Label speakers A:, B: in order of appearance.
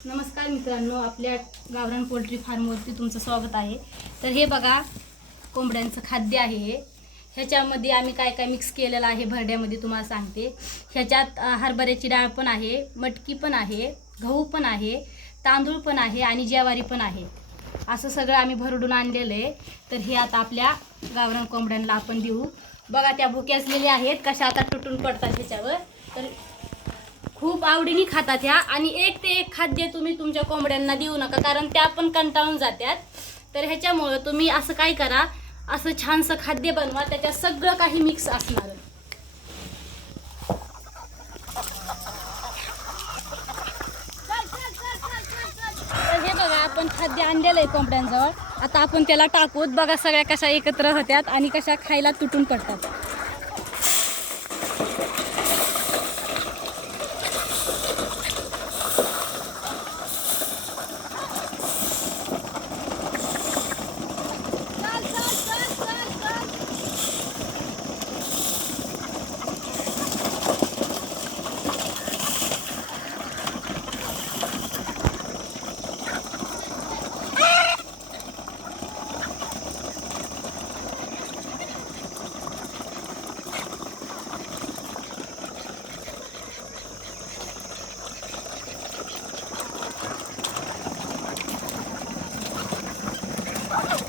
A: नमस्कार मित्रांनो आपल्या गावरान पोल्ट्री फार्मवरती तुमचं स्वागत आहे. तर हे बघा कोंबड्यांचं खाद्य आहे हे. ह्याच्यामध्ये आम्ही काय काय मिक्स केलेलं आहे भरड्यामध्ये तुम्हाला सांगते. ह्याच्यात हरभऱ्याची डाळ पण आहे मटकी पण आहे गहू पण आहे तांदूळ पण आहे आणि ज्वारी पण आहे. असं सगळं आम्ही भरडून आणलेलं आहे. तर हे आता आपल्या गावरान कोंबड्यांना आपण देऊ. बघा त्या भुक्यासलेल्या असलेल्या आहेत कशा आता तुटून पडतात ह्याच्यावर. तर खूप आवडीने खातात ह्या. आणि एक ते एक खाद्य तुम्ही तुमच्या कोंबड्यांना देऊ नका कारण त्या पण कंटाळून जातात तर ह्याच्यामुळं तुम्ही असं काय करा असं छानसं खाद्य बनवा त्याच्यात सगळं काही मिक्स असणार. हे बघा आपण खाद्य आणलेलं आहे कोंबड्यांजवळ. आता आपण त्याला टाकूत बघा सगळ्या कशा एकत्र होत्यात आणि कशा खायला तुटून पडतात. Oh!